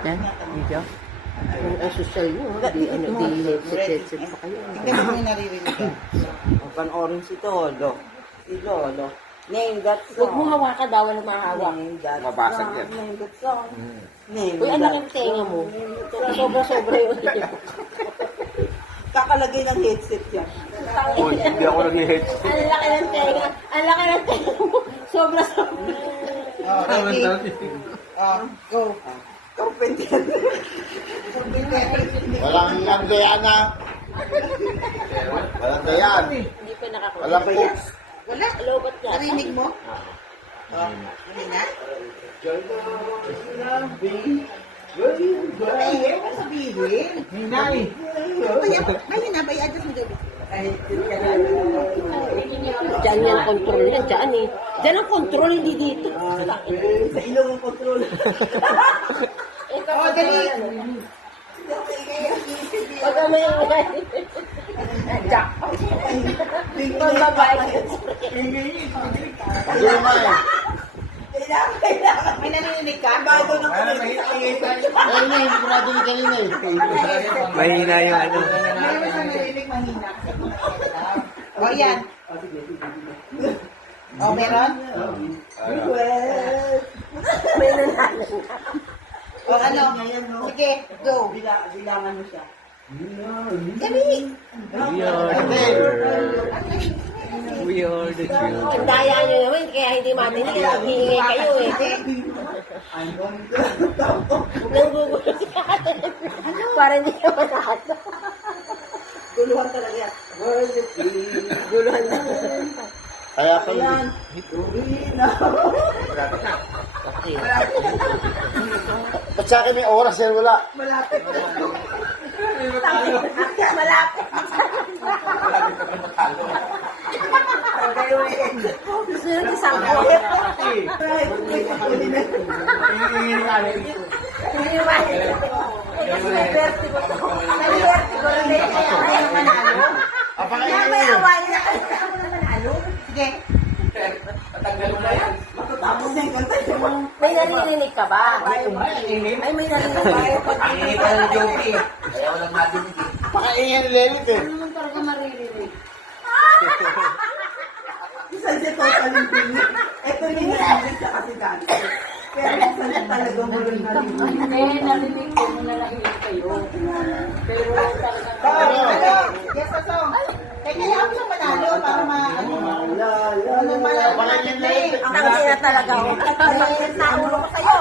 Yan, video. Ang social nyo, di headset pa kayo. Tingnan mo yung naririnig ka. Panoorin si Lolo. Si Lolo. Name that Huwag mo song. hawakan daw, walang mahawak. Name that Mabasag song. yan. Name that song. Name Uy, ang that laking tenga mo. Sobra-sobra yun. Kakalagay ng headset yan. Uy, hindi ako nag-headset. Ang laki ng tenga. Ang laki ng tenga mo. Sobra-sobra. Oh, ready? Go. Carpenter. Walang ganyan na. Walang ganyan. Hindi pa nakakuha. Walang books. Wala. Lobat ka. Narinig mo? Ano na? Ay, ano sabihin? Hinay. Ayun na, ba i-adjust mo gabi? Diyan yan ang control yan. Diyan eh. Diyan ang control, hindi dito. Sa ilong ang control. Oh, dali. Pag may Jack. Pag babae. Pag-iuma eh. Kailangan. May narinig ka? Bago ng Ayun na, hindi ko nadinig kanina eh. Mahina yung ano. Meron na narinig mahina. O, yan. O, meron? May nanalo. O, ano? Sige, go. Bilangan mo siya. Dali. We are the children. Ang daya nyo naman, kaya hindi matinig. Naghihingi kayo eh. Nanggugulo siya. Para hindi ka manalo. Guluhan talaga yan. World of Peace. Guluhan na. Kaya pala. Ayan. Ba't sa akin may oras yan? Wala. Malapit. Malapit. Sunod isang buhit. Hindi ba? May vertigo to. May vertigo rin. Ayaw manalo. Kaya may awayin na kayo. Ayaw mo na manalo. Sige. Matatapos na yung kanta. May narinig ka ba? Ay, may narinig ka ba? Pakaingin lelit eh. Ano naman talaga maririnig? Isang siya total yung pinig. Ito yung narinig siya kasi dati. Pero isang siya talagang bulong narinig. Eh, narinig ko mo na nahinig kayo. Pero talagang... Ano? Yes, so. Teka, ayaw mo lang manalo para ano Pakaingin lelit eh. Ang tangina talaga. Ang tangina sa ulo ko sa'yo.